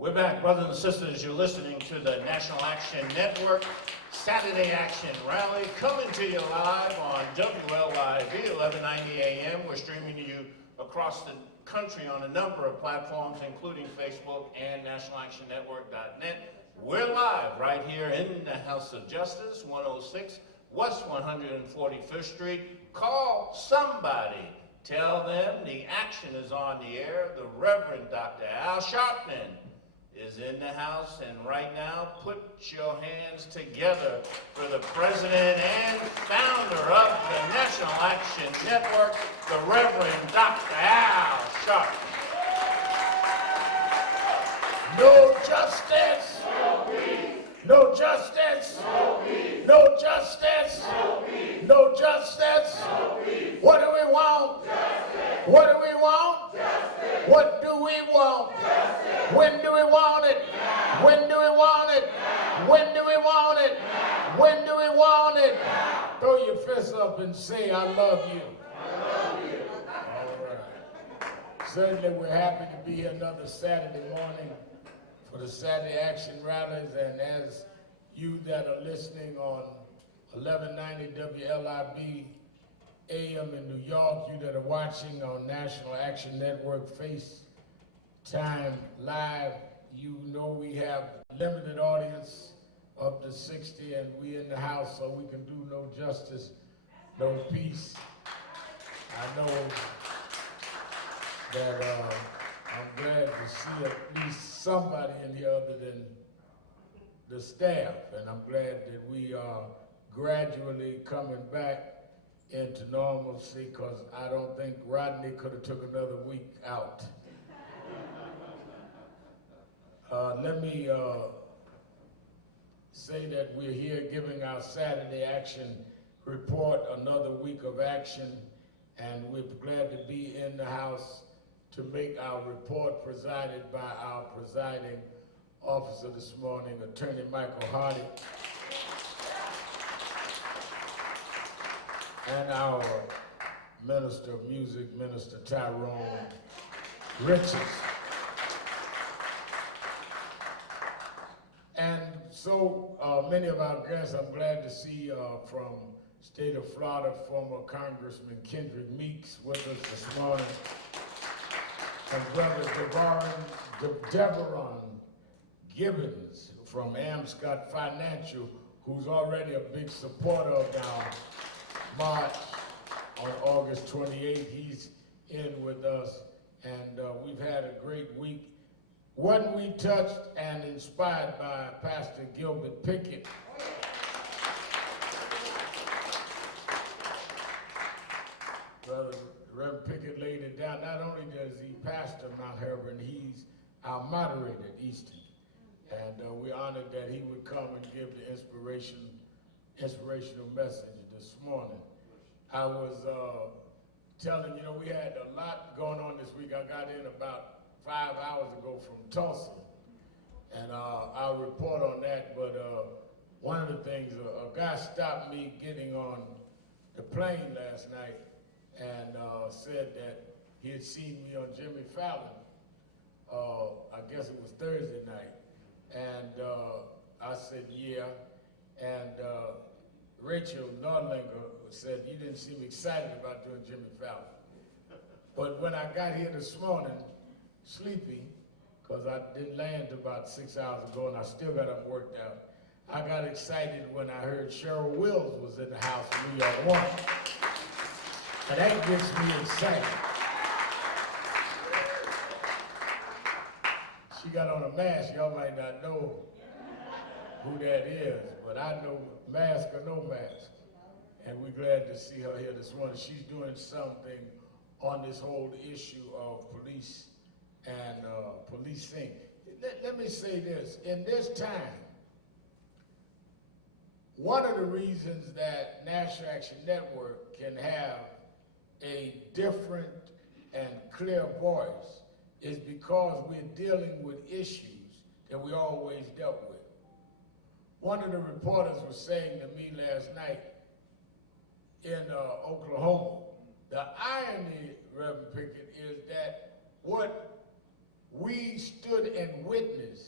We're back, brothers and sisters. You're listening to the National Action Network Saturday Action Rally, coming to you live on WLIV 1190 AM. We're streaming to you across the country on a number of platforms, including Facebook and nationalactionnetwork.net. We're live right here in the House of Justice, 106 West 145th Street. Call somebody. Tell them the action is on the air. The Reverend Dr. Al Sharpton is in the house, and right now, put your hands together for the president and founder of the National Action Network, the Reverend Dr. Al Sharpton. No justice, no peace. No justice, no peace. No justice, no peace. No justice, no peace. What do we want? Justice. What do we want? Justice. What do we want? Justice. When do we want it? Now. When do we want it? Now. When do we want it? Now. When do we want it? Now. Throw your fists up and say, I love you. I love you. All right. Certainly we're happy to be here another Saturday morning for the Saturday Action Rallies, and as you that are listening on 1190 WLIB AM in New York, you that are watching on National Action Network FaceTime Live, you know we have limited audience up to 60, and we in the house, so we can do no justice, no peace. I know that I'm glad to see at least somebody in here other than the staff, and I'm glad that we are gradually coming back into normalcy, because I don't think Rodney could have took another week out. Let me say that we're here giving our Saturday Action Report, another week of action, and we're glad to be in the house to make our report, presided by our presiding officer this morning, Attorney Michael Hardy, and our Minister of Music, Minister Tyrone Richards. And so many of our guests, I'm glad to see from state of Florida, former Congressman Kendrick Meeks with us this morning, and Brother Deveron Gibbons from Amscott Financial, who's already a big supporter of our march on August 28th. He's in with us, and we've had a great week. Wasn't we touched and inspired by Pastor Gilbert Pickett? Brother Reverend Pickett laid it down. Not only does he pastor Mount Hermon, he's our moderator at Easton. And we're honored that he would come and give the inspirational message this morning. I was telling, we had a lot going on this week. I got in about 5 hours ago from Tulsa, and I'll report on that. But one of the things, a guy stopped me getting on the plane last night and said that he had seen me on Jimmy Fallon. I guess it was Thursday night. And I said, yeah. And Rachel Nordlinger said, you didn't seem excited about doing Jimmy Fallon. But when I got here this morning, sleepy, because I didn't land about 6 hours ago, and I still got them worked out, I got excited when I heard Cheryl Wills was in the house in New York 1. And that gets me excited. She got on a mask. Y'all might not know who that is, but I know, mask or no mask. And we're glad to see her here this morning. She's doing something on this whole issue of police and policing. Let me say this. In this time, one of the reasons that National Action Network can have a different and clear voice is because we're dealing with issues that we always dealt with. One of the reporters was saying to me last night in Oklahoma, the irony, Reverend Pickett, is that what we stood and witnessed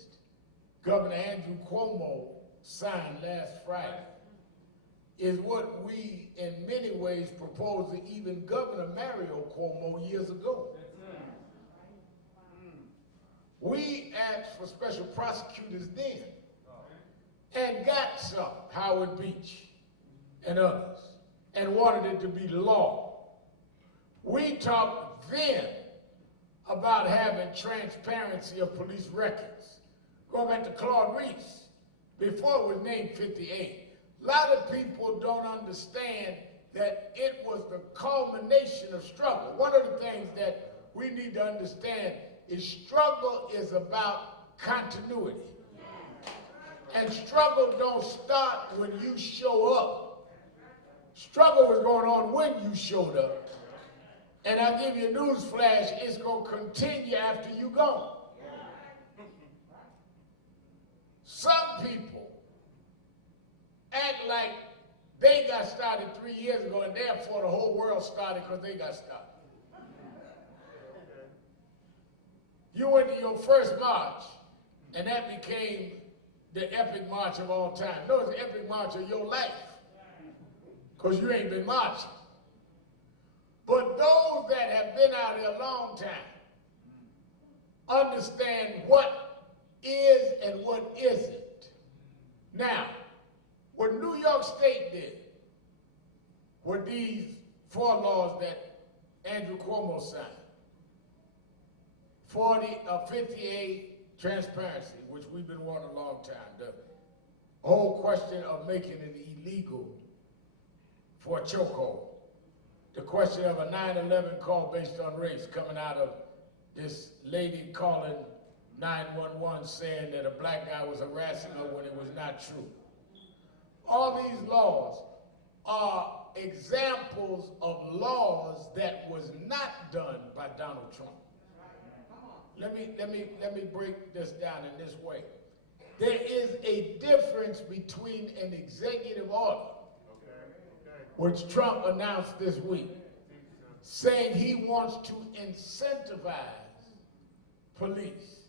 Governor Andrew Cuomo signed last Friday is what we, in many ways, proposed to even Governor Mario Cuomo years ago. We asked for special prosecutors then and got some, Howard Beach and others, and wanted it to be law. We talked then about having transparency of police records. Going back to Claude Reese, before it was named 58. A lot of people don't understand that it was the culmination of struggle. One of the things that we need to understand is struggle is about continuity. And struggle don't start when you show up. Struggle was going on when you showed up. And I give you a news flash, it's going to continue after you gone. Some people act like they got started 3 years ago and therefore the whole world started because they got started. You went to your first march and that became the epic march of all time. No, it's the epic march of your life because you ain't been marching. But those that have been out here a long time understand what is and what isn't. Now, what New York State did with these 4 laws that Andrew Cuomo signed, 58 transparency, which we've been wanting a long time, the whole question of making it illegal for a chokehold, the question of a 9/11 call based on race coming out of this lady calling 911 saying that a black guy was harassing her when it was not true. All these laws are examples of laws that was not done by Donald Trump. Let me break this down in this way. There is a difference between an executive order, which Trump announced this week, saying he wants to incentivize police,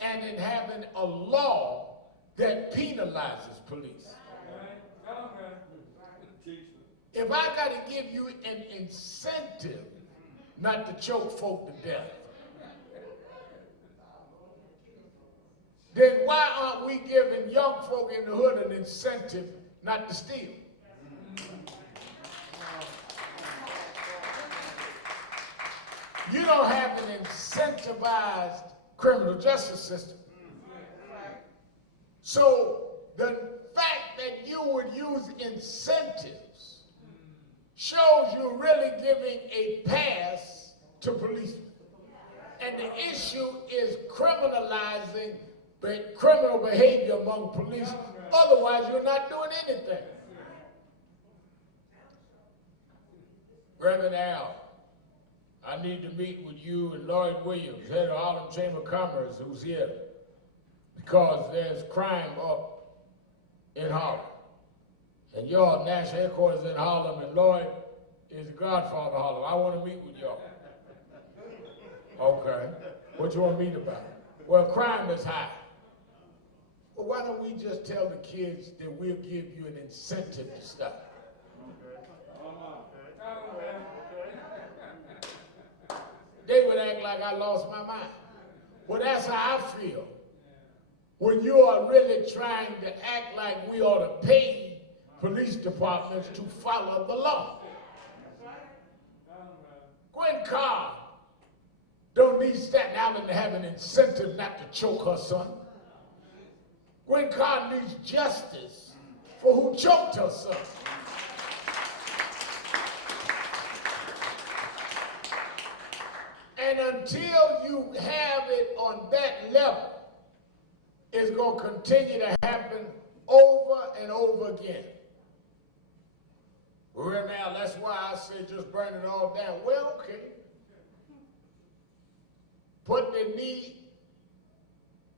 and in having a law that penalizes police. If I got to give you an incentive not to choke folk to death, then why aren't we giving young folk in the hood an incentive not to steal? You don't have an incentivized criminal justice system. So the fact that you would use incentives shows you're really giving a pass to policemen. And the issue is criminalizing criminal behavior among police. Otherwise, you're not doing anything. Reverend Al, I need to meet with you and Lloyd Williams, head of Harlem Chamber of Commerce, who's here, because there's crime up in Harlem. And your national headquarters in Harlem, and Lloyd is the godfather of Harlem. I want to meet with y'all. Okay. What you want to meet about? Well, crime is high. Well, why don't we just tell the kids that we'll give you an incentive to stop? They would act like I lost my mind. Well, that's how I feel. When you are really trying to act like we ought to pay police departments to follow the law. Gwen Carr don't need Staten Island to have an incentive not to choke her son. Gwen Carr needs justice for who choked her son. And until you have it on that level, it's going to continue to happen over and over again. Well, now, that's why I said just burn it all down. Well, okay. Put the knee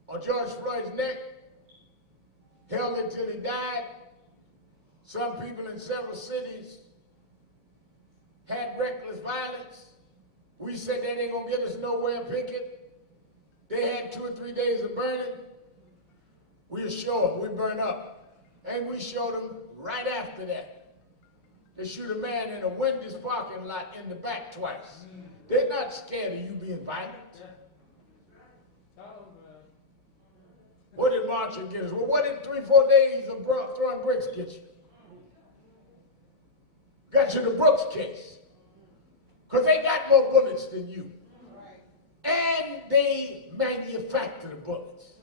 on George Floyd's neck, held it till he died. Some people in several cities had reckless violence. We said that ain't gonna get us nowhere, picket. They had 2 or 3 days of burning. We'll show them, we burn up. And we showed them right after that. They shoot a man in a Wendy's parking lot in the back twice. They're not scared of you being violent. What did marching get us? Well, what did 3-4 days of throwing bricks get you? Got you the Brooks case. Because they got more bullets than you. And they manufacture the bullets.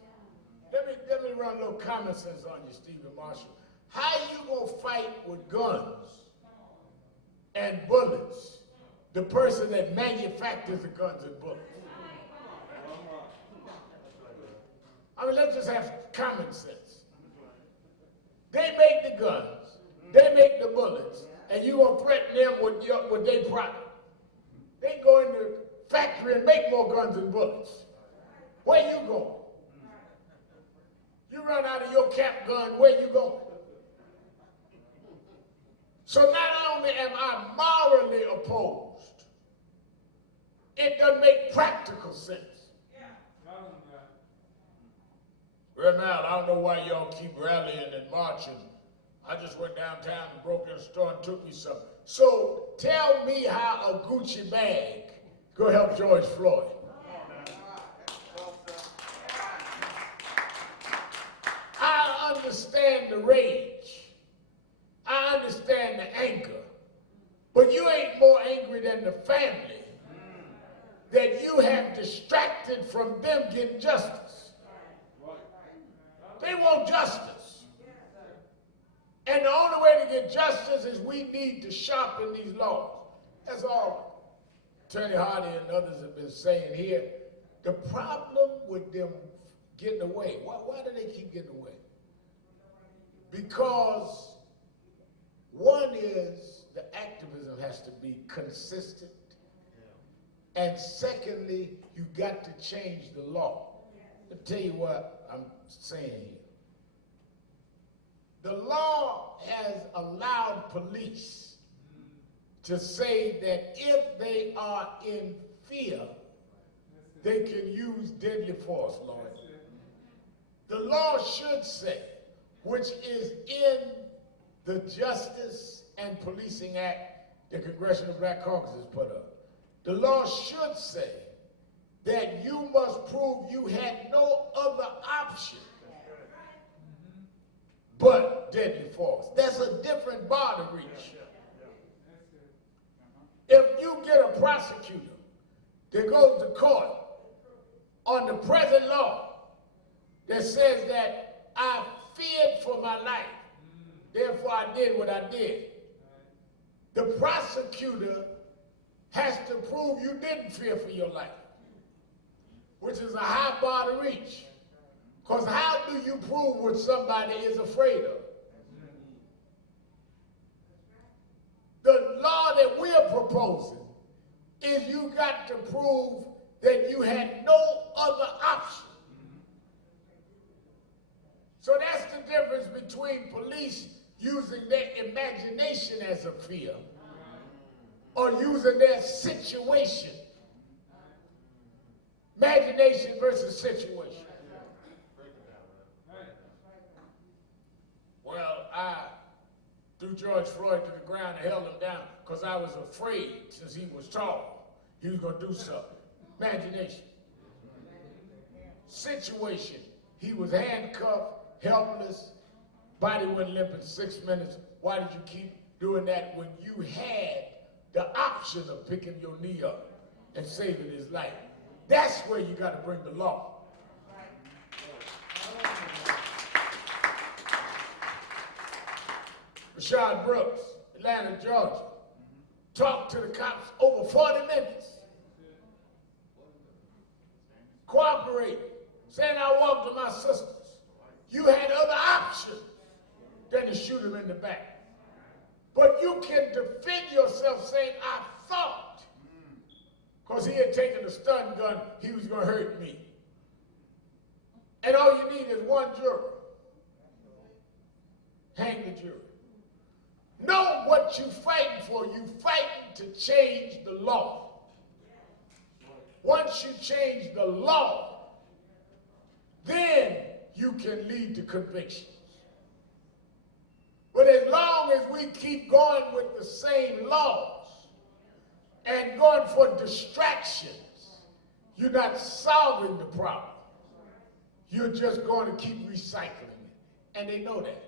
Let me run a little common sense on you, Stephen Marshall. How you gonna fight with guns and bullets the person that manufactures the guns and bullets? I mean, let's just have common sense. They make the guns, they make the bullets, and you gonna threaten them with their product. They go in the factory and make more guns and bullets. Where you going? You run out of your cap gun, where you going? So not only am I morally opposed, it doesn't make practical sense. Well, now, I don't know why y'all keep rallying and marching. I just went downtown and broke in a store and took me something. So tell me how a Gucci bag could help George Floyd. I understand the rage. I understand the anger. But you ain't more angry than the family that you have distracted from them getting justice. They want justice. And the only way to get justice is we need to sharpen these laws. That's all Attorney Hardy and others have been saying here. The problem with them getting away, why do they keep getting away? Because one is the activism has to be consistent. And secondly, you got to change the law. Let me tell you what I'm saying here. The law has allowed police to say that if they are in fear, they can use deadly force, Lord. The law should say, which is in the Justice and Policing Act the Congressional Black Caucus has put up. The law should say that you must prove you had no other option but deadly force. That's a different bar to reach. If you get a prosecutor that goes to court on the present law that says that I feared for my life, therefore I did what I did, the prosecutor has to prove you didn't fear for your life, which is a high bar to reach. Because how do you prove what somebody is afraid of? The law that we're proposing is you got to prove that you had no other option. So that's the difference between police using their imagination as a fear or using their situation. Imagination versus situation. Well, I threw George Floyd to the ground and held him down because I was afraid since he was tall. He was going to do something. Imagination. Situation. He was handcuffed, helpless, body went limp in 6 minutes. Why did you keep doing that when you had the option of picking your knee up and saving his life? That's where you got to bring the law. Rashad Brooks, Atlanta, Georgia, talked to the cops over 40 minutes. Cooperated, saying I walked to my sisters. You had other options than to shoot him in the back. But you can defend yourself saying, I thought, because he had taken a stun gun, he was going to hurt me. And all you need is one juror. Hang the jury. Know what you're fighting for. You're fighting to change the law. Once you change the law, then you can can lead to convictions. But as long as we keep going with the same laws and going for distractions, you're not solving the problem. You're just going to keep recycling it. And they know that.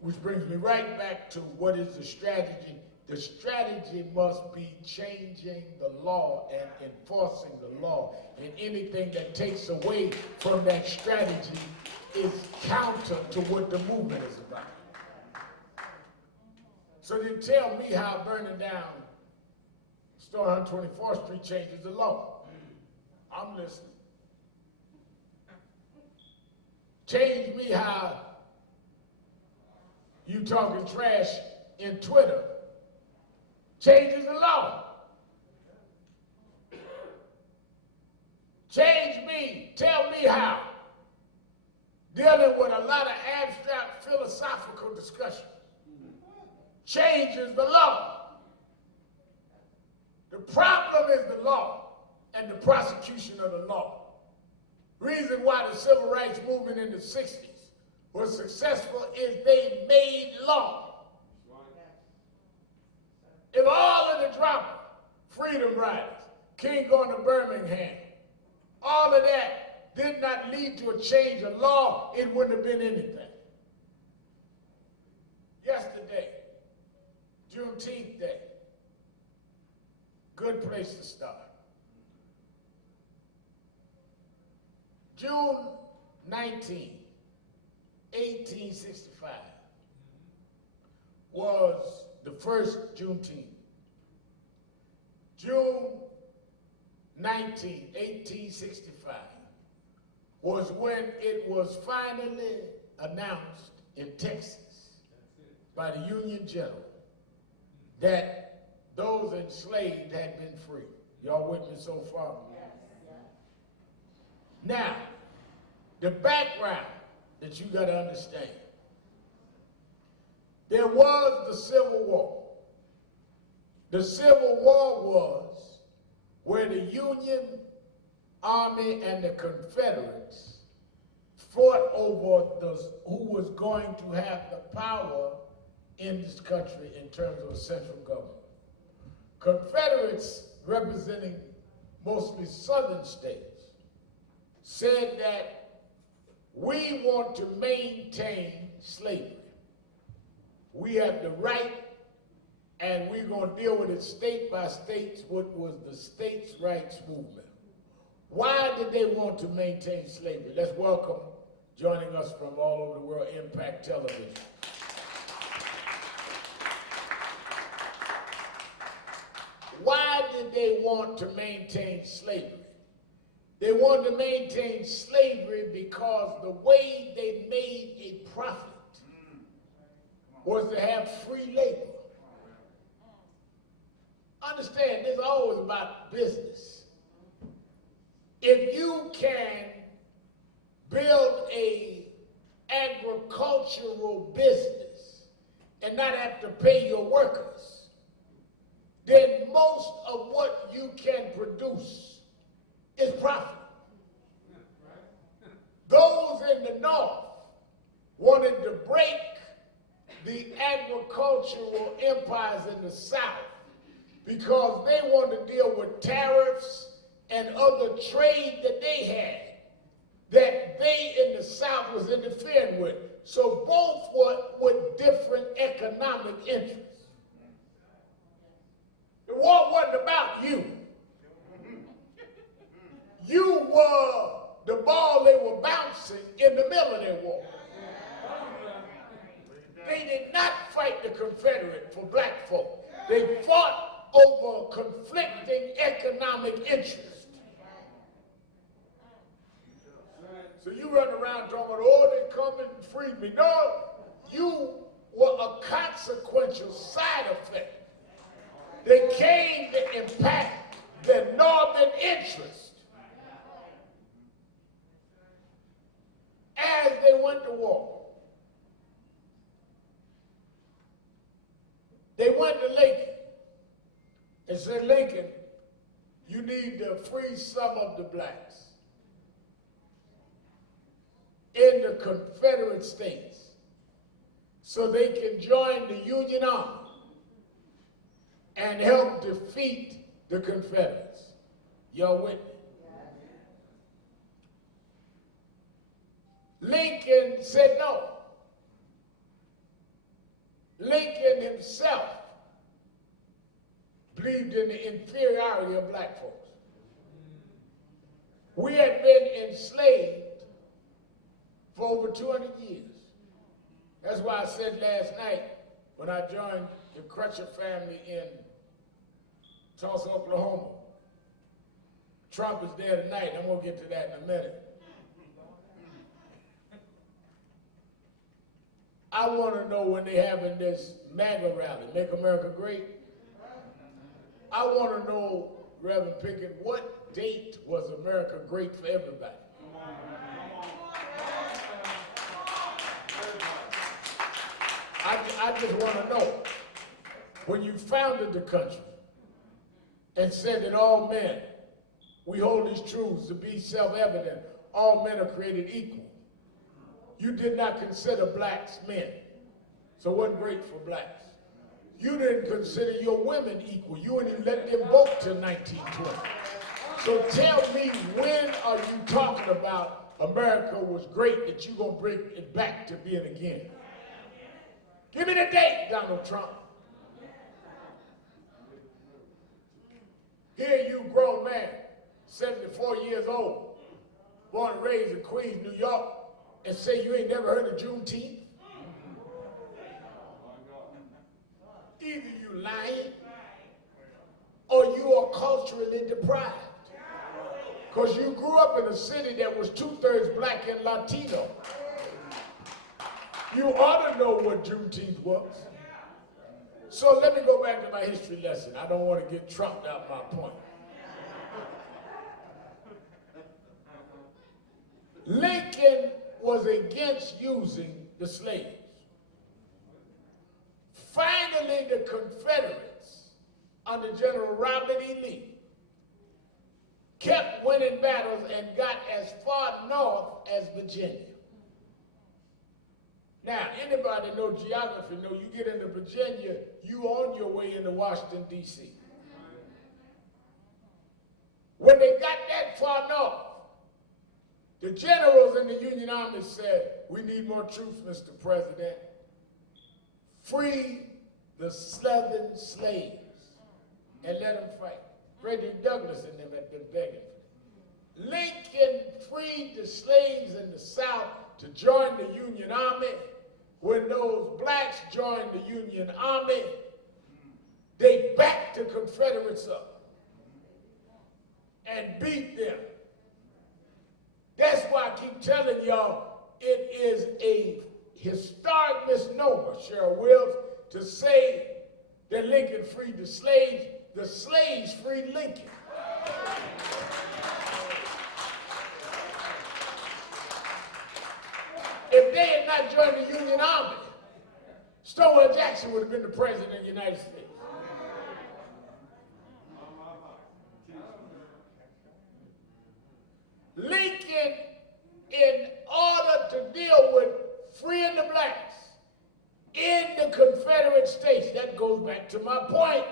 Which brings me right back to what is the strategy. The strategy must be changing the law and enforcing the law. And anything that takes away from that strategy is counter to what the movement is about. So then tell me how burning down store on 24th Street changes the law. I'm listening. Change me how you talking trash in Twitter changes the law. Change me, tell me how dealing with a lot of abstract philosophical discussion changes the law. The problem is the law and the prosecution of the law. Reason why the civil rights movement in the 60s was successful is they made law. If all of the drama, Freedom Riders, King going to Birmingham, all of that did not lead to a change of law, it wouldn't have been anything. Yesterday, Juneteenth Day, good place to start. June 19, 1865 was the first Juneteenth. June 19, 1865 was when it was finally announced in Texas by the Union General that those enslaved had been free. Y'all with me so far? Now, the background that you got to understand. There was the Civil War. The Civil War was where the Union Army and the Confederates fought over who was going to have the power in this country in terms of central government. Confederates, representing mostly southern states, said that we want to maintain slavery. We have the right, and we're going to deal with it state by state, what was the states' rights movement. Why did they want to maintain slavery? Let's welcome, joining us from all over the world, Impact Television. Why did they want to maintain slavery? They wanted to maintain slavery because the way they made a profit was to have free labor. Understand, this is always about business. If you can build a agricultural business and not have to pay your workers, then most of what you can produce is profit. Those in the North wanted to break the agricultural empires in the South because they wanted to deal with tariffs and other trade that they had that they in the South was interfering with. So both were with different economic interests. The war wasn't about you. You were the ball they were bouncing in the middle of their war. They did not fight the Confederate for black folk. They fought over conflicting economic interests. So you run around talking about, oh, they come and freed me. No, you were a consequential side effect. They came to impact the northern interest. As they went to war, they went to Lincoln and said, Lincoln, you need to free some of the blacks. In the the Confederate States so they can join the Union Army and help defeat the Confederates. Y'all with me? Lincoln said no. Lincoln himself believed in the inferiority of black folks. We had been enslaved for over 200 years. That's why I said last night when I joined the Crutcher family in Tulsa, Oklahoma, Trump is there tonight. I'm going to get to that in a minute. I want to know when they're having this MAGA rally, Make America Great. I want to know, Reverend Pickett, what date was America great for everybody? I just want to know, when you founded the country and said that all men, we hold these truths to be self-evident, all men are created equal. You did not consider blacks men, so it wasn't great for blacks. You didn't consider your women equal. You didn't let them vote till 1920. So tell me, when are you talking about America was great that you're going to bring it back to being again? Give me the date, Donald Trump. Here you, grown man, 74 years old, born and raised in Queens, New York, and say you ain't never heard of Juneteenth? Either you lying or you are culturally deprived. Because you grew up in a city that was 2/3 black and Latino. You ought to know what Juneteenth was. So let me go back to my history lesson. I don't want to get trumped out my point. Lincoln was against using the slaves. Finally, the Confederates, under General Robert E. Lee, kept winning battles and got as far north as Virginia. Now, anybody know geography know you get into Virginia, you on your way into Washington, D.C. When they got that far north, the generals in the Union Army said, we need more troops, Mr. President. Free the Southern slaves and let them fight. Frederick Douglass and them had been begging. Lincoln freed the slaves in the South to join the Union Army. When those blacks joined the Union Army, they backed the Confederates up and beat them. That's why I keep telling y'all, it is a historic misnomer, Cheryl Wills, to say that Lincoln freed the slaves freed Lincoln. If they had not joined the Union Army, Stonewall Jackson would have been the president of the United States. Lincoln, in order to deal with freeing the blacks in the Confederate States, that goes back to my point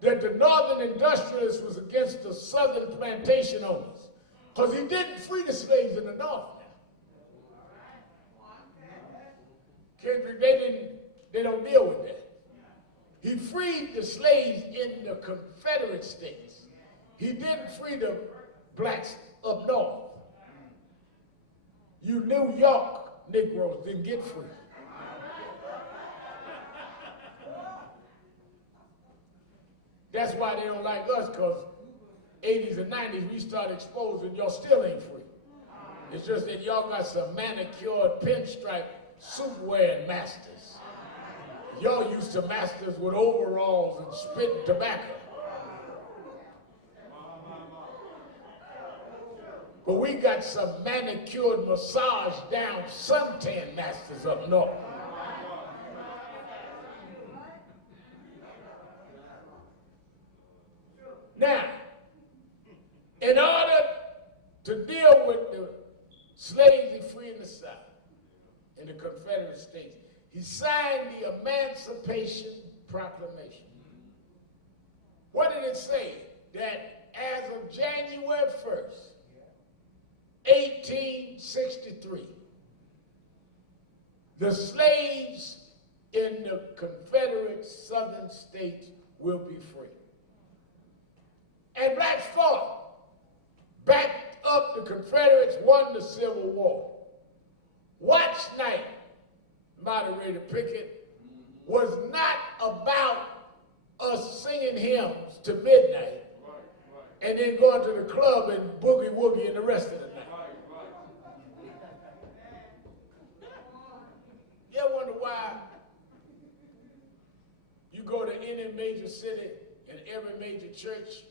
that the Northern industrialists was against the Southern plantation owners, because he didn't free the slaves in the North. Kendrick, they don't deal with that. He freed the slaves in the Confederate States. He didn't free the blacks up north. You New York Negroes didn't get free. That's why they don't like us, because 80s and 90s we started exposing y'all still ain't free. It's just that y'all got some manicured pinstripe suit wearing masters. Y'all used to masters with overalls and spitting tobacco. But we got some manicured, massage down suntan masters up north. Now, in order to deal with the Slaves are free in the South, in the Confederate States. He signed the Emancipation Proclamation. What did it say? That as of January 1st, 1863, the slaves in the Confederate Southern states will be free. And blacks fought, backed up the Confederates, won the Civil War. Watch night, Moderator Pickett, was not about us singing hymns to midnight and then going to the club and boogie-woogie and the rest of the night. You ever wonder why you go to any major city and every major church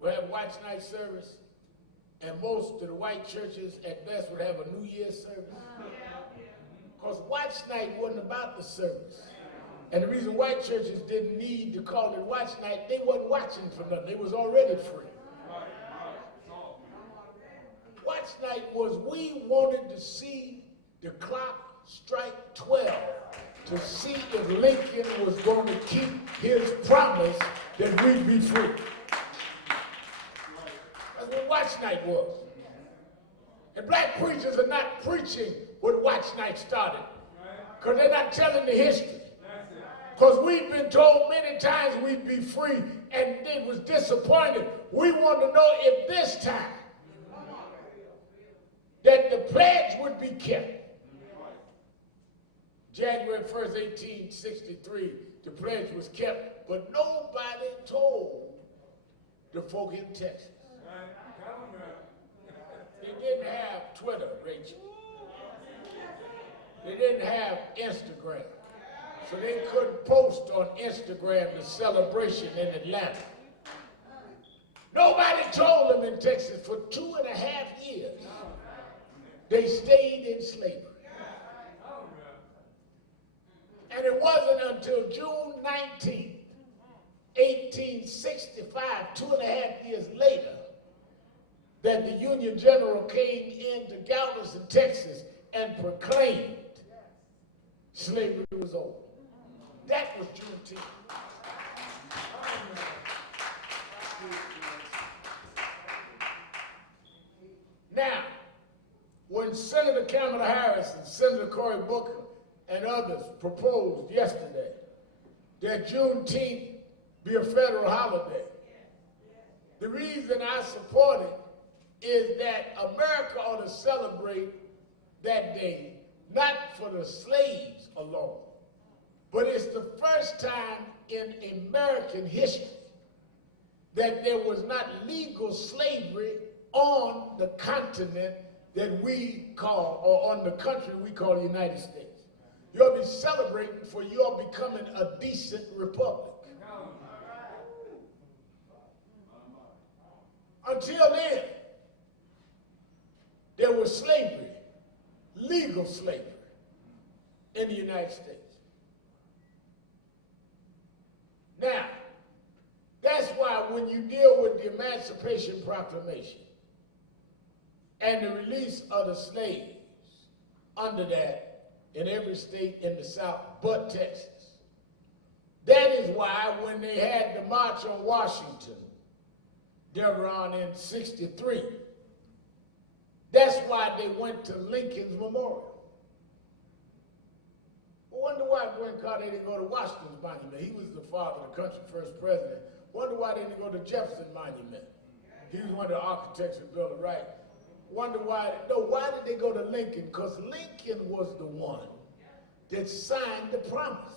will have watch night service, and most of the white churches at best would have a New Year's service? Because watch night wasn't about the service. And the reason white churches didn't need to call it watch night, they wasn't watching for nothing. They was already free. Watch night was we wanted to see the clock strike 12 to see if Lincoln was going to keep his promise that we'd be free. That's what watch night was. And black preachers are not preaching what watch night started, because they're not telling the history. Because we've been told many times we'd be free, and it was disappointed. We want to know if this time that the pledge would be kept. January 1st, 1863, the pledge was kept, but nobody told the folk in Texas. They didn't have Twitter, Rachel. They didn't have Instagram. So they couldn't post on Instagram the celebration in Atlanta. Nobody told them in Texas for 2.5 years. They stayed in slavery. And it wasn't until June 19th, 1865, 2.5 years later, that the Union General came into Galveston, Texas, and proclaimed slavery was over. That was Juneteenth. Now, when Senator Kamala Harris and Senator Cory Booker and others proposed yesterday that Juneteenth be a federal holiday, the reason I support it is that America ought to celebrate that day, not for the slaves alone, but it's the first time in American history that there was not legal slavery on the continent that we call, or on the country we call the United States. You'll be celebrating for your becoming a decent republic. Until then, there was slavery, legal slavery, in the United States. Now, that's why when you deal with the Emancipation Proclamation and the release of the slaves under that in every state in the South but Texas, that is why when they had the March on Washington, Deveron, in '63, that's why they went to Lincoln's Memorial. I wonder why Gwen Carter didn't go to Washington's monument. He was the father of the country's first president. Wonder why they didn't go to Jefferson's monument. He was one of the architects of Bill of Rights. Wonder why, no, why did they go to Lincoln? Because Lincoln was the one that signed the promise.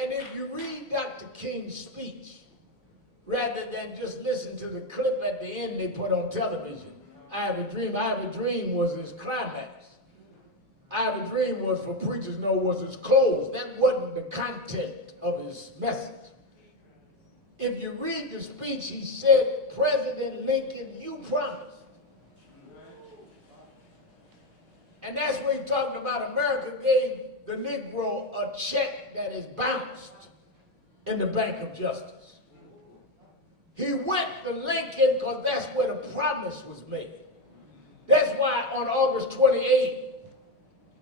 And if you read Dr. King's speech, rather than just listen to the clip at the end they put on television, I Have a Dream was his climax. I Have a Dream was, for preachers know, was his close. That wasn't the content of his message. If you read the speech, he said, President Lincoln, you promised. And that's what he's talking about. America gave the Negro a check that is bounced in the Bank of Justice. He went to Lincoln because that's where the promise was made. That's why on August 28,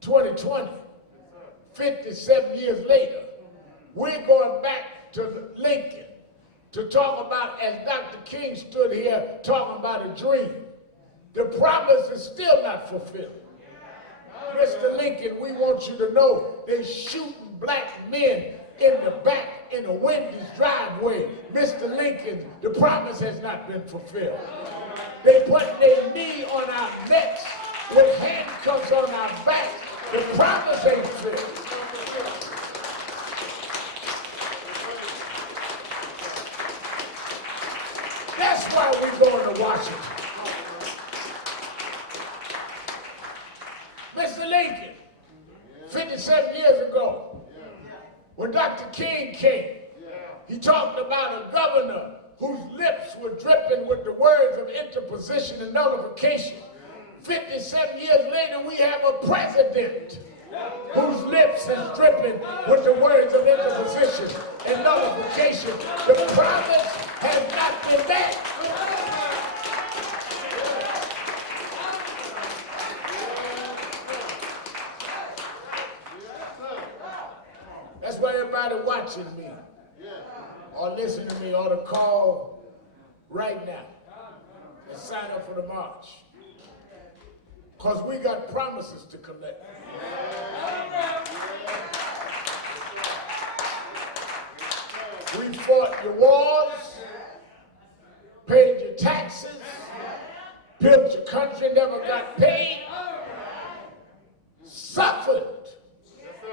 2020, 57 years later, we're going back to Lincoln to talk about, as Dr. King stood here talking about a dream. The promise is still not fulfilled. Mr. Lincoln, we want you to know they're shooting black men in the back in a Wendy's driveway. Mr. Lincoln, the promise has not been fulfilled. They put their knee on our necks with handcuffs on our backs. The promise ain't fulfilled. That's why we're going to Washington. Mr. Lincoln, 57 years ago, when Dr. King came, he talked about a governor whose lips were dripping with the words of interposition and nullification. 57 years later, we have a president whose lips is dripping with the words of interposition and nullification. The promise has not been met. That's why everybody watching me or listening to me ought to call right now and sign up for the march. Because we got promises to collect. We fought your wars, paid your taxes, built your country, never got paid, suffered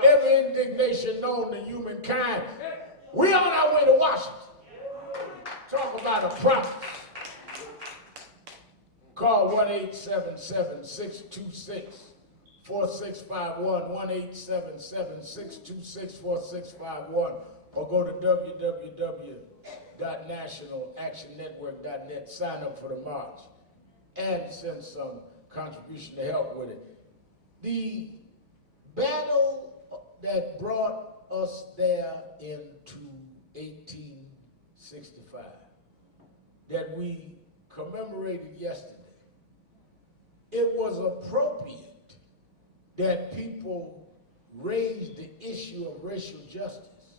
every indignation known to humankind. We on our way to Washington. Talk about a promise. Call 1-877-626-4651, 1-877-626-4651, or go to www.nationalactionnetwork.net, sign up for the march, and send some contribution to help with it. The battle that brought us there into 1865, that we commemorated yesterday, it was appropriate that people raised the issue of racial justice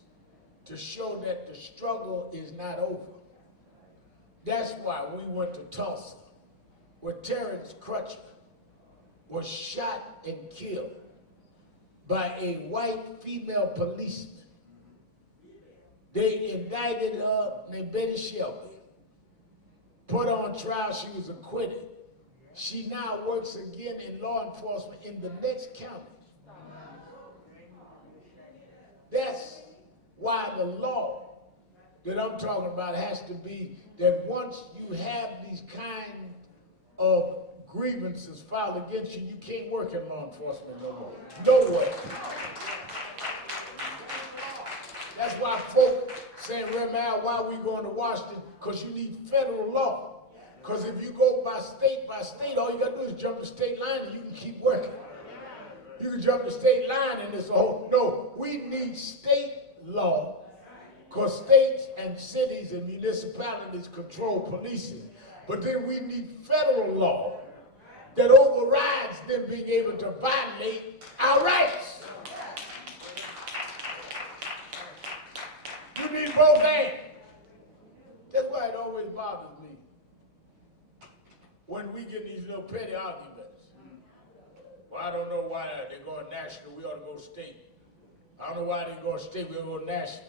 to show that the struggle is not over. That's why we went to Tulsa, where Terrence Crutcher was shot and killed by a white female policeman. They indicted her, named Betty Shelby, put her on trial, she was acquitted. She now works again in law enforcement in the next county. That's why the law that I'm talking about has to be that once you have these kind of grievances filed against you, you can't work in law enforcement no more. No way. That's why folk saying, Remal, why are we going to Washington? Because you need federal law. Because if you go by state, all you got to do is jump the state line and you can keep working. You can jump the state line and it's a whole, no, we need state law because states and cities and municipalities control policing. But then we need federal law that overrides them being able to violate our rights. You need both hands. That's why it always bothers me when we get these little petty arguments. Well, I don't know why they're going national, we ought to go state. I don't know why they're going state, we ought to go national.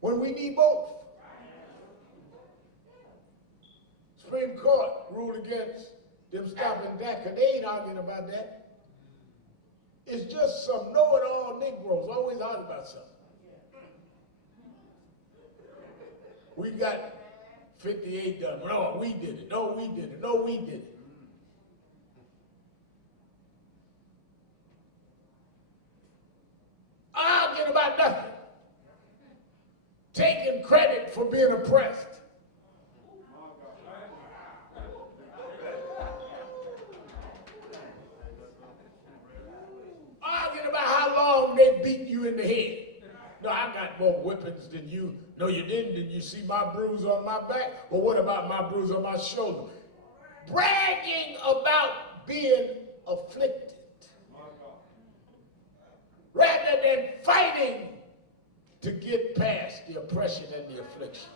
When we need both. Supreme Court ruled against them stopping DACA. They ain't arguing about that. It's just some know-it-all Negroes always arguing about something. We got 58 done. No, we did it. No, we did it. No, we did it. Arguing about nothing. Taking credit for being oppressed. Arguing about how long they beat you in the head. No, I got more whippings than you. No, you didn't. Did you see my bruise on my back? Or what about my bruise on my shoulder? Bragging about being afflicted rather than fighting to get past the oppression and the affliction.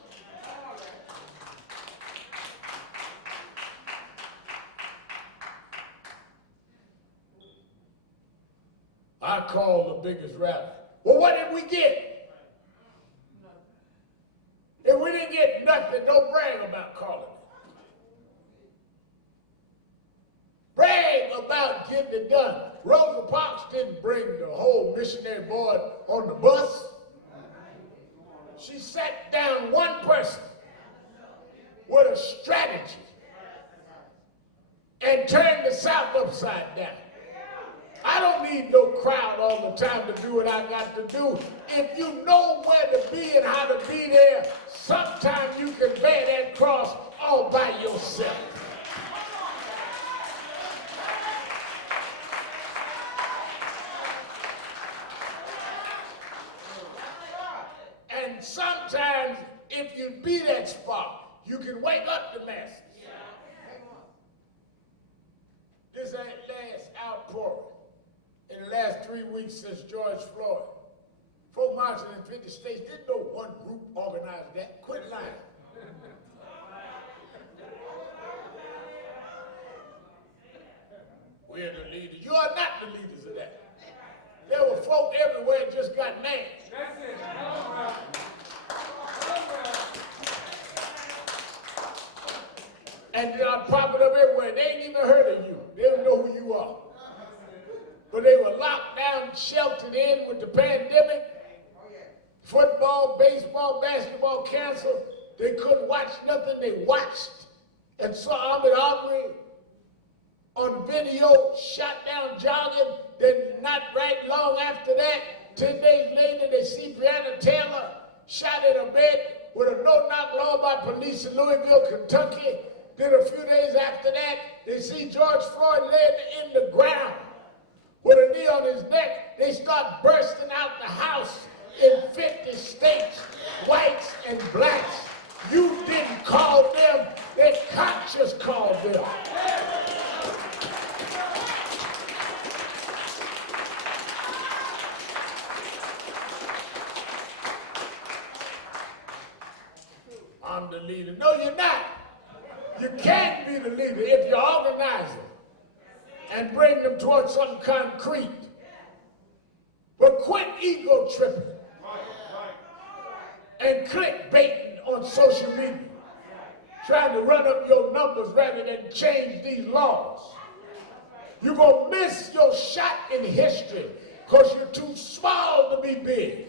I called the biggest rally. Well, what did we get? If we didn't get nothing, don't brag about calling it. Brag about getting it done. Rosa Parks didn't bring the whole missionary board on the bus. She sat down one person with a strategy and turned the South upside down. I don't need no crowd all the time to do what I got to do. If you know where to be and how to be there, sometimes you can bear that cross all by yourself. And sometimes, if you be that spark, you can wake up the masses. This ain't last outpouring. In the last 3 weeks since George Floyd, folk marching in 50 states, didn't no one group organize that. Quit lying. We're the leaders. You are not the leaders of that. There were folk everywhere that just got mad. That's it. And they are popping up everywhere. They ain't even heard of you. They don't know who you are. But they were locked down, sheltered in with the pandemic. Football, baseball, basketball canceled. They couldn't watch nothing. They watched and saw Ahmaud Arbery on video, shot down jogging. Then not right long after that, 10 days later, they see Breonna Taylor shot in a bed with a no-knock law by police in Louisville, Kentucky. Then a few days after that, they see George Floyd laying in the ground with a knee on his neck. They start bursting out the house in 50 states, whites and blacks. You didn't call them, their conscience called them. I'm the leader. No, you're not. You can't be the leader if you organize them and bring them towards something concrete. But quit ego tripping and clickbaiting on social media, trying to run up your numbers rather than change these laws. You're going to miss your shot in history because you're too small to be big.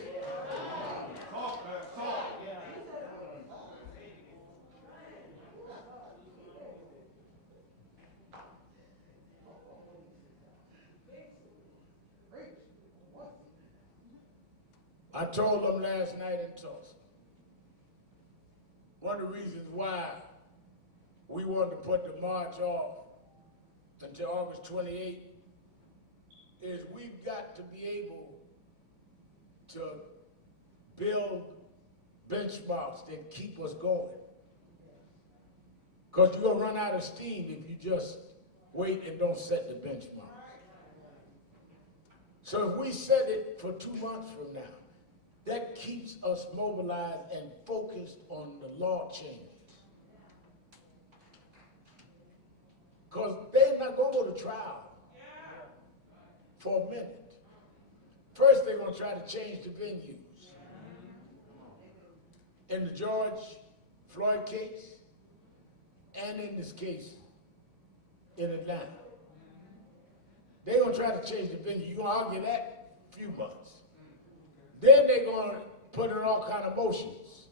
I told them last night in Tulsa, one of the reasons why we wanted to put the march off until August 28th is we've got to be able to build benchmarks that keep us going. Because you're going to run out of steam if you just wait and don't set the benchmark. So if we set it for 2 months from now, that keeps us mobilized and focused on the law changes. Because they're not going to go to trial for a minute. First, they're going to try to change the venues. In the George Floyd case, and in this case in Atlanta. They're going to try to change the venue. You're going to argue that a few months. Then they're going to put in all kind of motions.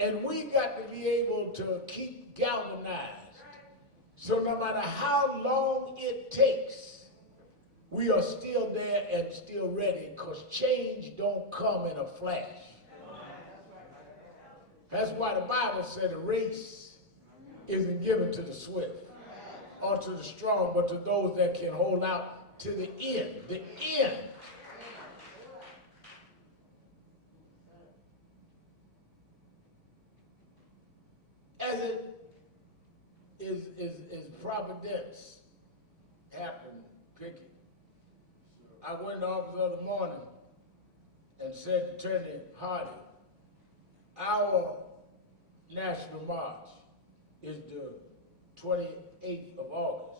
And we got to be able to keep galvanized. So no matter how long it takes, we are still there and still ready, because change don't come in a flash. That's why the Bible said a race isn't given to the swift or to the strong, but to those that can hold out to the end. The end. deaths happened picking. I went to the office the other morning and said to Attorney Hardy, our national march is the 28th of August.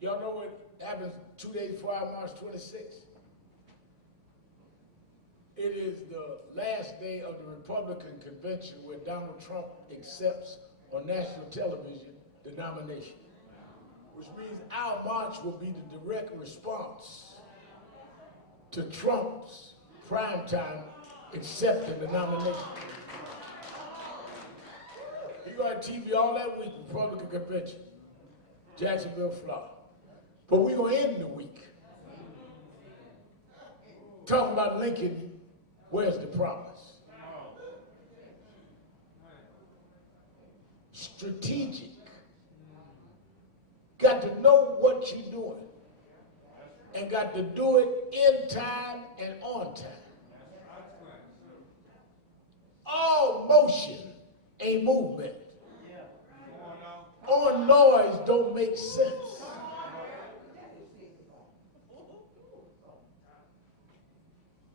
Y'all know what happens 2 days before our March 26th? It is the last day of the Republican convention where Donald Trump accepts on national television the nomination, which means our march will be the direct response to Trump's primetime accepting the nomination. He got TV all that week, Republican convention, Jacksonville, Florida. But we're going to end the week talking about Lincoln, where's the promise? Strategic. Got to know what you're doing. And got to do it in time and on time. All motion ain't movement. All noise don't make sense.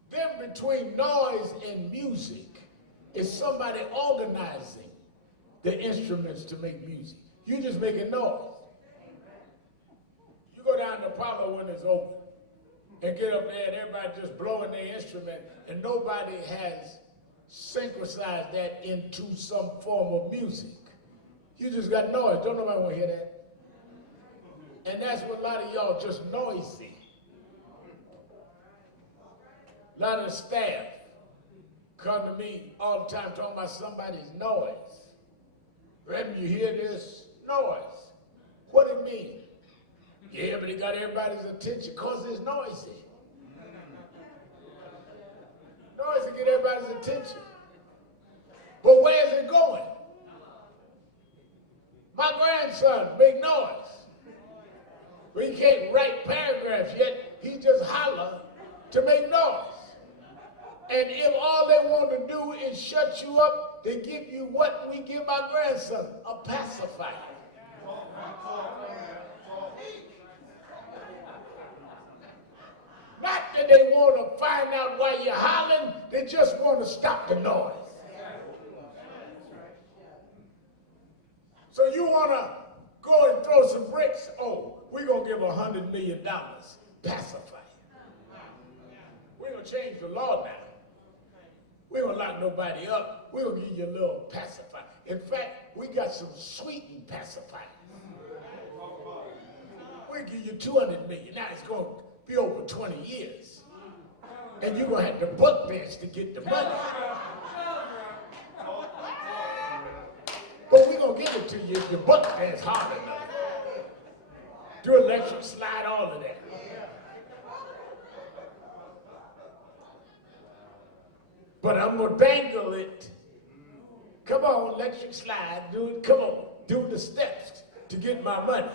Then between noise and music is somebody organizing the instruments to make music. You just making noise. You go down to Apollo when it's open and get up there and everybody just blowing their instrument and nobody has synchronized that into some form of music. You just got noise. Don't nobody want to hear that. And that's what a lot of y'all just noisy. A lot of the staff come to me all the time talking about somebody's noise. Reverend, you hear this noise? What do it mean? Yeah, but it got everybody's attention because it's noisy. Noise to get everybody's attention. But where's it going? My grandson make noise. But he can't write paragraphs yet. He just holler to make noise. And if all they want to do is shut you up, they give you what we give my grandson, a pacifier. Not that they want to find out why you're hollering, they just want to stop the noise. So you want to go and throw some bricks? Oh, we're going to give $100 million. Pacify. We're going to change the law now. We're going to lock nobody up. We're going to give you a little pacifier. In fact, we got some sweetened pacifiers. We'll give you $200 million. Now it's going to be over 20 years. And you're going to have to buck bench to get the money. But we're going to give it to you if your buck bench hard enough. Do electric slide, all of that. But I'm going to dangle it. Come on, electric slide, do it. Come on, do the steps to get my money.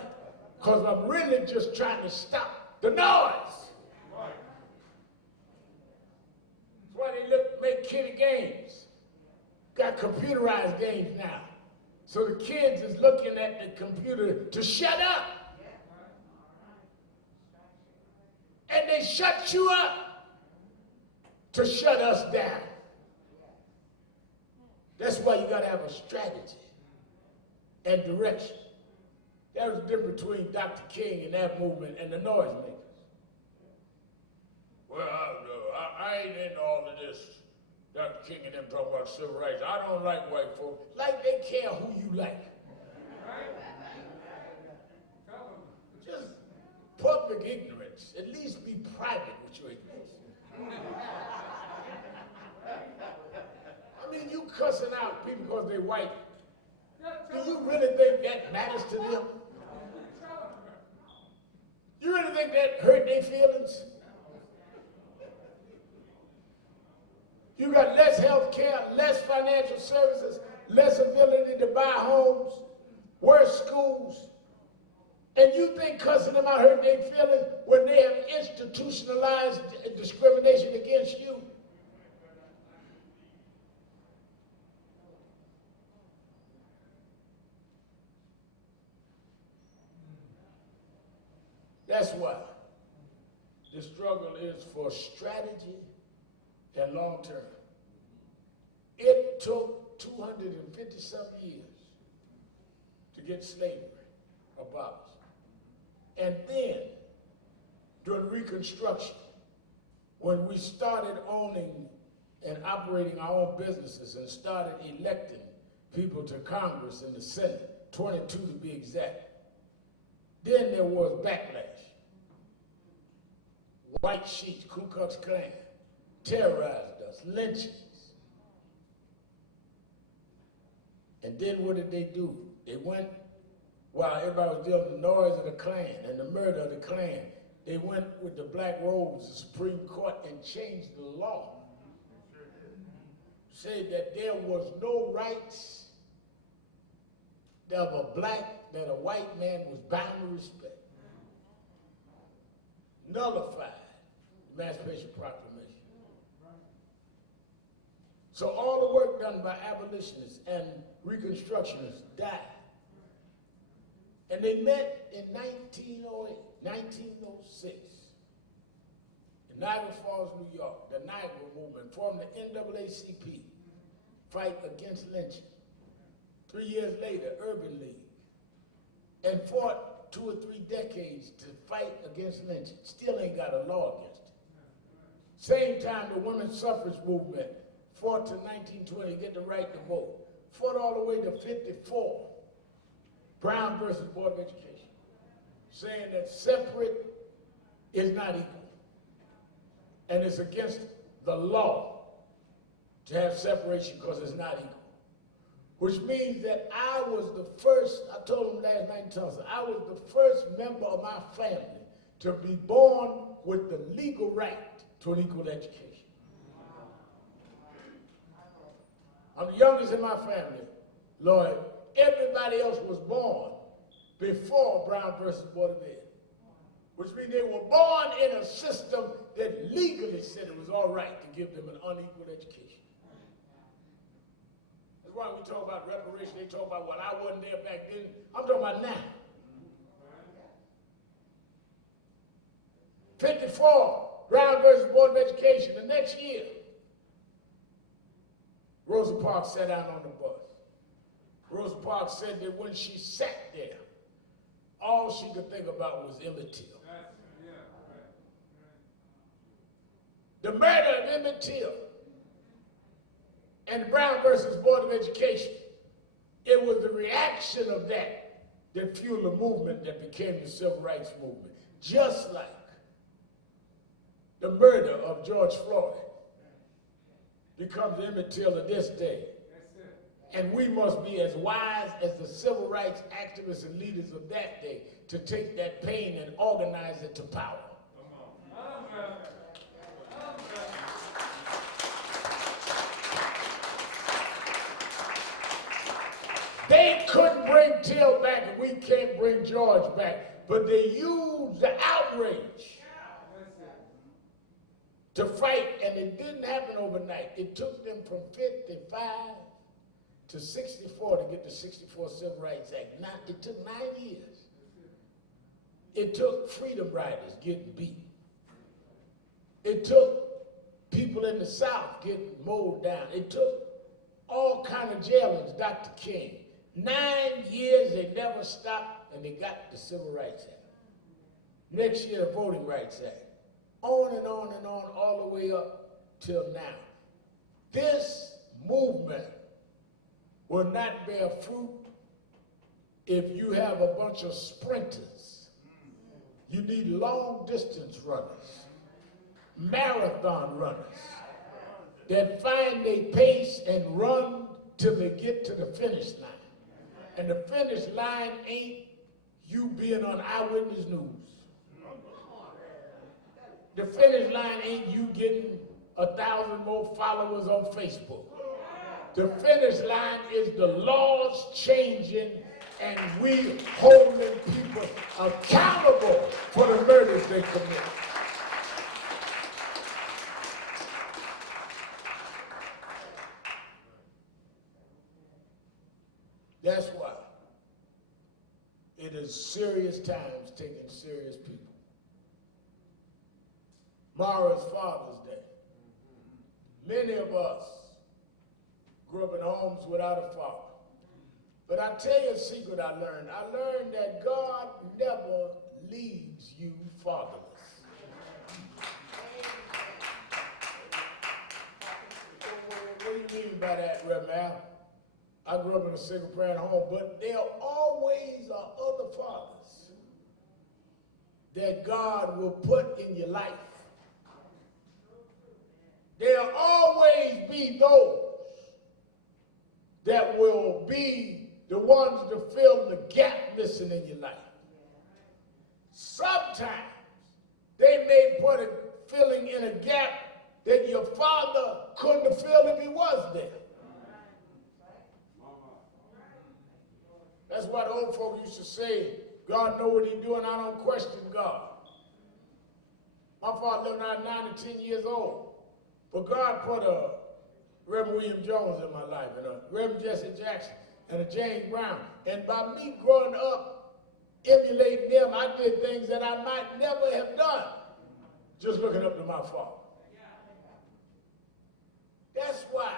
Because I'm really just trying to stop the noise. That's why they make kiddie games. Got computerized games now. So the kids is looking at the computer to shut up. And they shut you up to shut us down. That's why you got to have a strategy and direction. That was the difference between Dr. King and that movement and the noisemakers. Well, I ain't into all of this. Dr. King and them talk about civil rights. I don't like white folks. Like they care who you like. Just public ignorance. At least be private with your ignorance. I mean, you cussing out people because they're white. Do you really think that matters to them? You really think that hurt their feelings? You got less health care, less financial services, less ability to buy homes, worse schools. And you think cussing them out hurt their feelings when they have institutionalized discrimination against you? That's why the struggle is for strategy and long term. It took 250-something years to get slavery abolished. And then, during Reconstruction, when we started owning and operating our own businesses and started electing people to Congress and the Senate, 22 to be exact, then there was backlash. White sheets, Ku Klux Klan, terrorized us, lynchings. And then what did they do? They went, while everybody was dealing with the noise of the Klan and the murder of the Klan, they went with the black robes, the Supreme Court, and changed the law. Said that there was no rights that a white man was bound to respect. Nullified the Emancipation Proclamation. So all the work done by abolitionists and Reconstructionists died. And they met in 1908, 1906, in Niagara Falls, New York. The Niagara Movement formed the NAACP, Fight Against Lynching. 3 years later, Urban League, and fought 2 or 3 decades to fight against lynching. Still ain't got a law against it. Same time, the women's suffrage movement fought to 1920 to get the right to vote. Fought all the way to 54. Brown versus Board of Education, saying that separate is not equal. And it's against the law to have separation because it's not equal. Which means that I was the first, I told him last night in Tulsa, I was the first member of my family to be born with the legal right to an equal education. I'm the youngest in my family, Lloyd. Everybody else was born before Brown versus Board of Ed, which means they were born in a system that legally said it was all right to give them an unequal education. That's why we talk about reparation, they talk about, well, I wasn't there back then. I'm talking about now. 54, Brown versus Board of Education. The next year, Rosa Parks sat down on the bus. Rosa Parks said that when she sat there, all she could think about was Emmett Till. The murder of Emmett Till and Brown versus Board of Education, it was the reaction of that fueled the movement that became the Civil Rights Movement. Just like the murder of George Floyd becomes Emmett Till to this day. And we must be as wise as the civil rights activists and leaders of that day to take that pain and organize it to power. They couldn't bring Till back, and we can't bring George back, but they used the outrage to fight, and it didn't happen overnight. It took them from 55 to 64 to get the 64 Civil Rights Act. Now, it took 9 years. It took freedom riders getting beat. It took people in the South getting mowed down. It took all kind of jailings, Dr. King. 9 years, they never stopped, and they got the Civil Rights Act. Next year, the Voting Rights Act. On and on and on, all the way up till now. This movement will not bear fruit if you have a bunch of sprinters. You need long distance runners, marathon runners that find their pace and run till they get to the finish line. And the finish line ain't you being on Eyewitness News. The finish line ain't you getting 1,000 more followers on Facebook. The finish line is the laws changing and we holding people accountable for the murders they commit. That's why it is serious times taking serious people. Tomorrow is Father's Day. Many of us grew up in homes without a father. But I tell you a secret I learned. I learned that God never leaves you fatherless. What do you mean by that, Reverend Al? I grew up in a single-parent home, but there always are other fathers that God will put in your life. There'll always be those that will be the ones to fill the gap missing in your life. Sometimes they may put a filling in a gap that your father couldn't have filled if he was there. That's why the old folk used to say, God know what he's doing, I don't question God. My father lived out 9 to 10 years old. But God put a Reverend William Jones in my life, and a Reverend Jesse Jackson, and a James Brown. And by me growing up, emulating them, I did things that I might never have done, just looking up to my father. That's why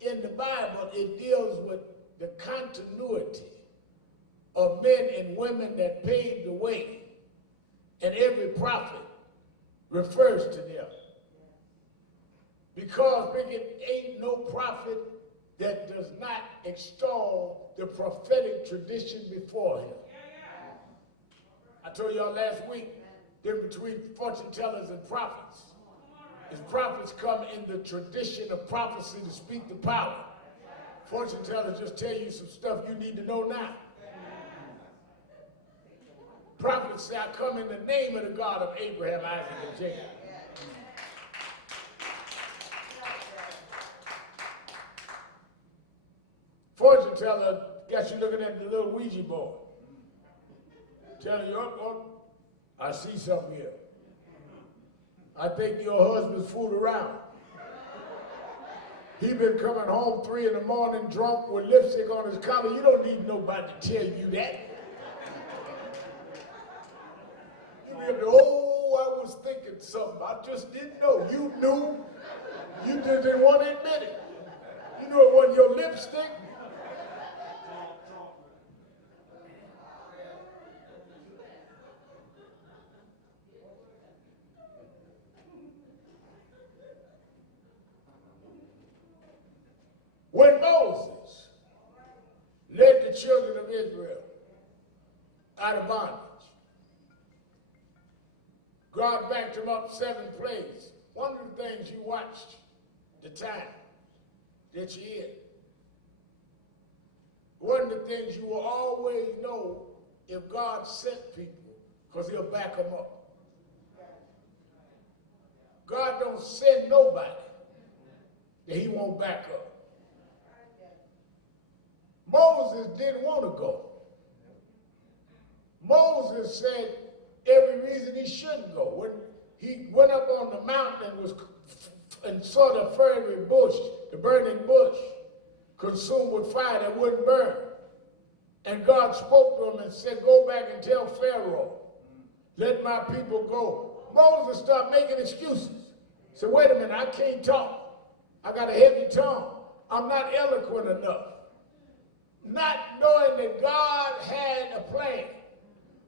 in the Bible it deals with the continuity of men and women that paved the way, and every prophet refers to them. Because it ain't no prophet that does not extol the prophetic tradition before him. I told y'all last week, they're between fortune tellers and prophets. As prophets come in the tradition of prophecy to speak the power. Fortune tellers just tell you some stuff you need to know now. Prophets say, I come in the name of the God of Abraham, Isaac, and Jacob. Fortune teller got you looking at the little Ouija board. Telling you, oh, I see something here. I think your husband's fooled around. He been coming home 3 in the morning drunk with lipstick on his collar. You don't need nobody to tell you that. You be able to, oh, I was thinking something. I just didn't know. You knew. You just didn't want to admit it. You knew it wasn't your lipstick. When Moses led the children of Israel out of bondage, God backed them up 7 plagues. One of the things you watched, the time that you're in. One of the things you will always know if God sent people, because he'll back them up. God don't send nobody that he won't back up. Moses didn't want to go. Moses said every reason he shouldn't go. When he went up on the mountain and saw the fiery bush, the burning bush, consumed with fire that wouldn't burn. And God spoke to him and said, go back and tell Pharaoh, let my people go. Moses started making excuses. He said, wait a minute, I can't talk. I got a heavy tongue. I'm not eloquent enough. Not knowing that God had a plan.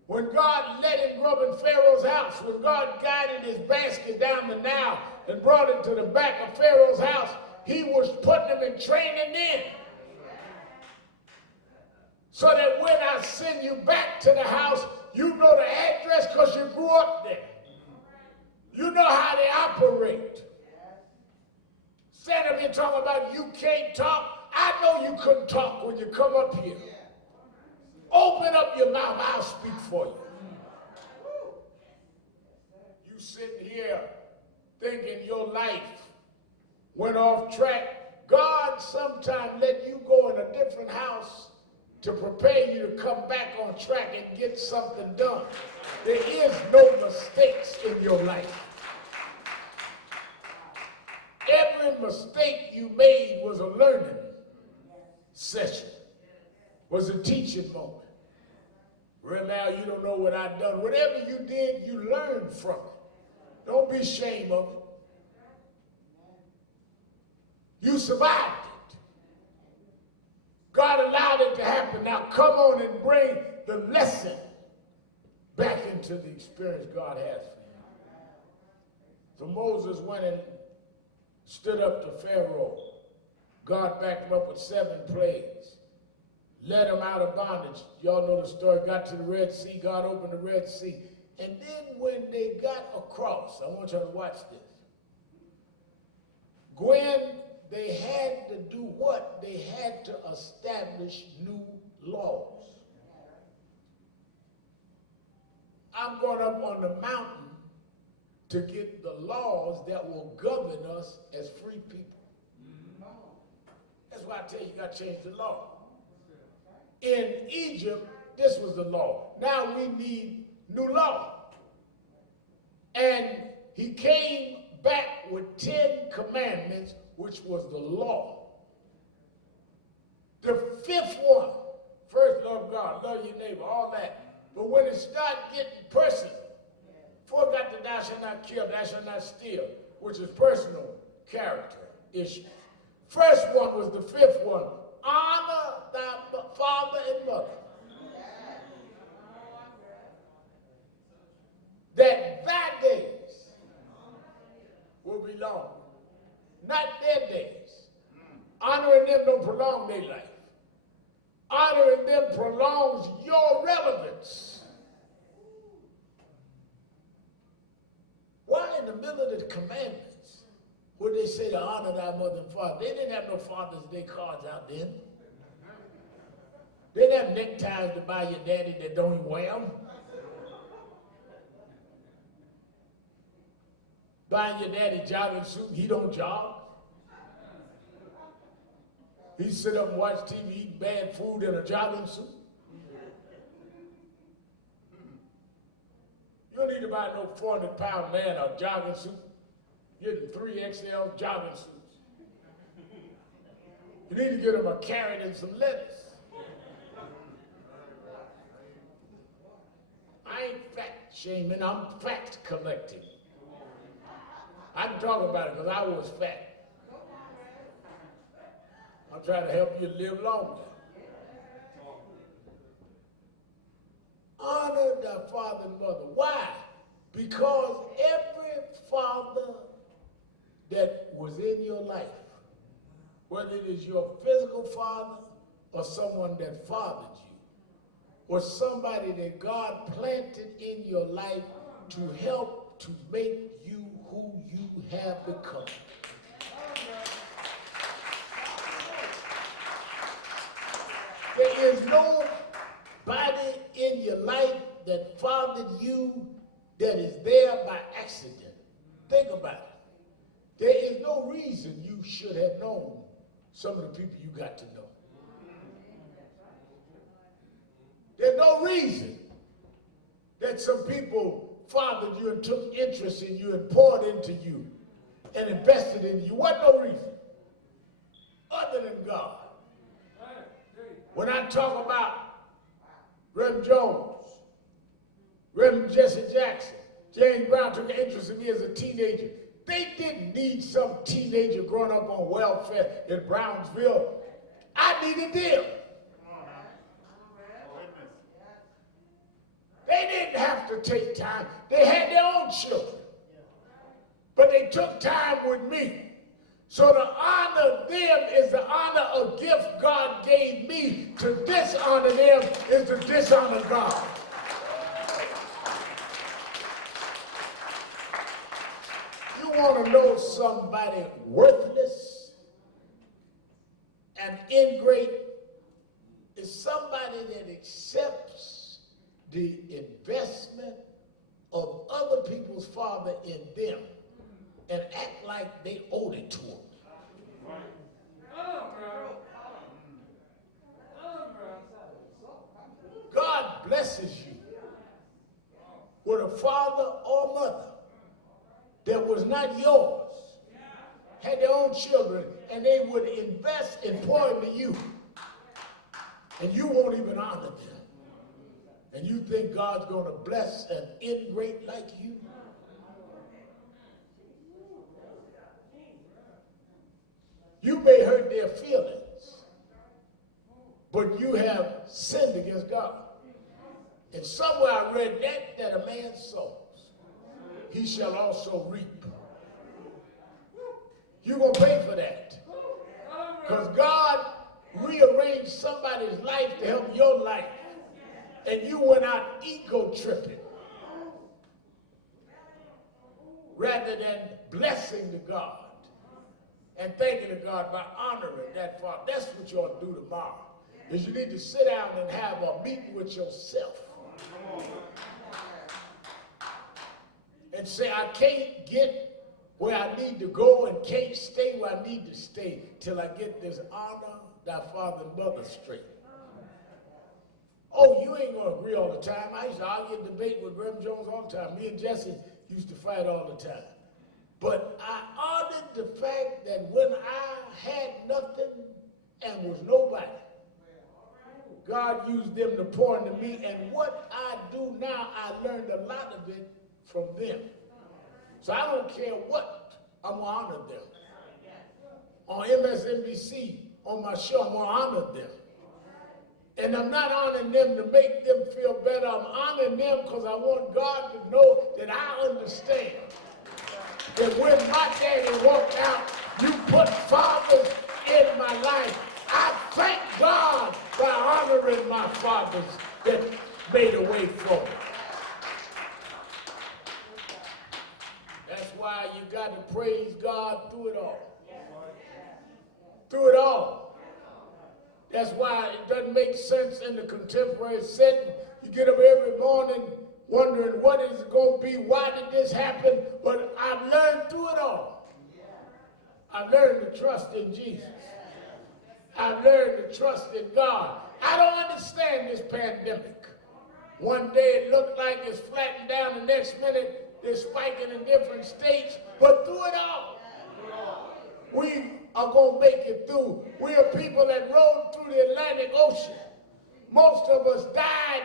When God let him grow up in Pharaoh's house, when God guided his basket down the Nile and brought it to the back of Pharaoh's house, he was putting him in training then. So that when I send you back to the house, you know the address because you grew up there. You know how they operate. Stand up here talking about you can't talk. I know you couldn't talk when you come up here. Open up your mouth, I'll speak for you. You sitting here thinking your life went off track. God sometimes let you go in a different house to prepare you to come back on track and get something done. There is no mistakes in your life. Every mistake you made was a learning session, was a teaching moment. Right now, you don't know what I've done. Whatever you did, you learned from it. Don't be ashamed of it. You survived it. God allowed it to happen. Now come on and bring the lesson back into the experience God has for you. So Moses went and stood up to Pharaoh. God backed him up with 7 plagues. Led him out of bondage. Y'all know the story. Got to the Red Sea. God opened the Red Sea. And then when they got across, I want y'all to watch this. When they had to do what? They had to establish new laws. I'm going up on the mountain to get the laws that will govern us as free people. That's why I tell you, you got to change the law. In Egypt, this was the law. Now we need new law. And he came back with 10 commandments, which was the law. The 5th one, first love God, love your neighbor, all that. But when it started getting personal, before it got to thou shalt not kill, thou shalt not steal, which is personal character issues. First one was the 5th one. Honor thy father and mother. That thy days will be long. Not their days. Honoring them don't prolong their life. Honoring them prolongs your relevance. Why in the middle of the commandments would they say to honor thy mother and father? They didn't have no Father's Day cards out then. They didn't have neckties to buy your daddy that don't even wear them. Buying your daddy jogging suit, he don't jog. He sit up and watch TV, eat bad food in a jogging suit. You don't need to buy no 400-pound man a jogging suit. You're getting 3XL jogging suits. You need to get him a carrot and some lettuce. I ain't fact shaming, I'm fact collecting. I can talk about it because I was fat. I'm trying to help you live longer. Honor thy father and mother. Why? Because every father that was in your life, whether it is your physical father or someone that fathered you, or somebody that God planted in your life to help to make you who you have become. There is nobody in your life that fathered you that is there by accident. Think about it. There is no reason you should have known some of the people you got to know. There's no reason that some people fathered you and took interest in you and poured into you and invested in you. What no reason other than God. When I talk about Reverend Jones, Reverend Jesse Jackson, James Brown took an interest in me as a teenager. They didn't need some teenager growing up on welfare in Brownsville. I needed them. They didn't have to take time. They had their own children. But they took time with me. So to honor them is to honor a gift God gave me. To dishonor them is to dishonor God. You want to know somebody worthless and ingrate is somebody that accepts the investment of other people's father in them and act like they owe it to them. God blesses you with a father or mother that was not yours, had their own children, and they would invest and pour into you, and you won't even honor them. And you think God's going to bless an ingrate like you? You may hurt their feelings, but you have sinned against God. And somewhere I read that a man sows, he shall also reap. You're going to pay for that. Because God rearranged somebody's life to help your life. And you went out ego tripping rather than blessing to God and thanking to God by honoring that Father. That's what you ought to do tomorrow. Is you need to sit down and have a meeting with yourself and say, I can't get where I need to go and can't stay where I need to stay till I get this honor thy father and mother straight. Oh, you ain't going to agree all the time. I used to argue and debate with Graham Jones all the time. Me and Jesse used to fight all the time. But I honored the fact that when I had nothing and was nobody, God used them to pour into me. And what I do now, I learned a lot of it from them. So I don't care what, I'm going to honor them. On MSNBC, on my show, I'm going to honor them. And I'm not honoring them to make them feel better. I'm honoring them because I want God to know that I understand that when my daddy walked out, you put fathers in my life. I thank God by honoring my fathers that made a way for me. That's why you got to praise God through it all. Through it all. That's why it doesn't make sense in the contemporary setting. You get up every morning wondering what is it going to be, why did this happen? But I've learned through it all. I've learned to trust in Jesus. I've learned to trust in God. I don't understand this pandemic. One day it looked like it's flattened down, the next minute they're spiking in different states. But through it all, we are going to make it through. We are people that rode through the Atlantic Ocean. Most of us died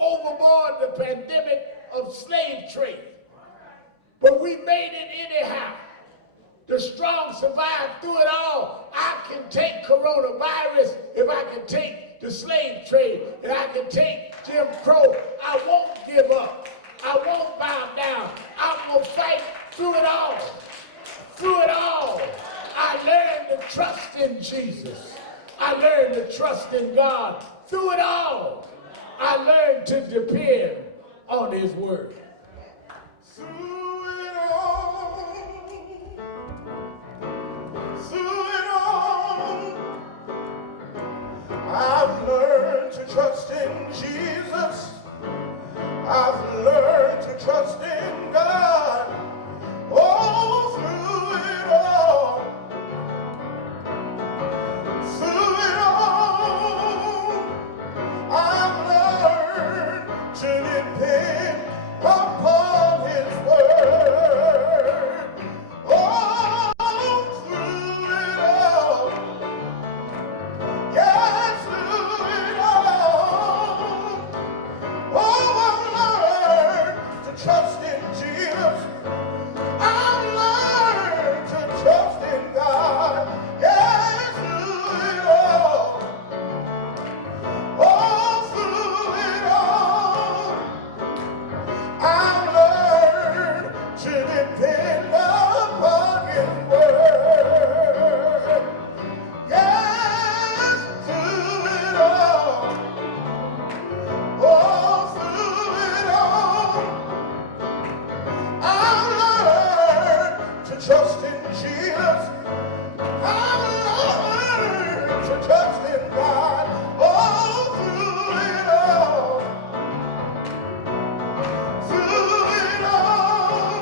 overboard the pandemic of slave trade. But we made it anyhow. The strong survive through it all. I can take coronavirus if I can take the slave trade, and I can take Jim Crow. I won't give up. I won't bow down. I'm going to fight through it all. Through it all. I learned to trust in Jesus. I learned to trust in God. Through it all, I learned to depend on His word. Through it all, I've learned to trust in Jesus. I've learned to trust in God. Oh, through it all, I've learned to depend upon His word. Oh, through it all, yes, through it all. Oh, I've learned to trust in Jesus. I've learned to trust in God. Yes, through it all. Oh, through it all. I've learned to depend upon His word. Yes, through it all. Oh, through it all. I've learned to trust in Jesus. I've learned to trust in God. Oh, through it all. Through it all.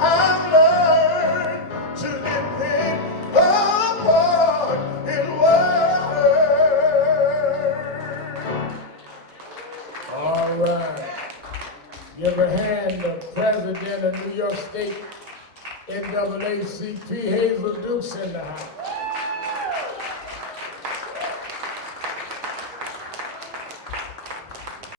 I've learned to depend upon His word. All right. Give a hand to President of New York State NAACP, Hazel Dukes in the house.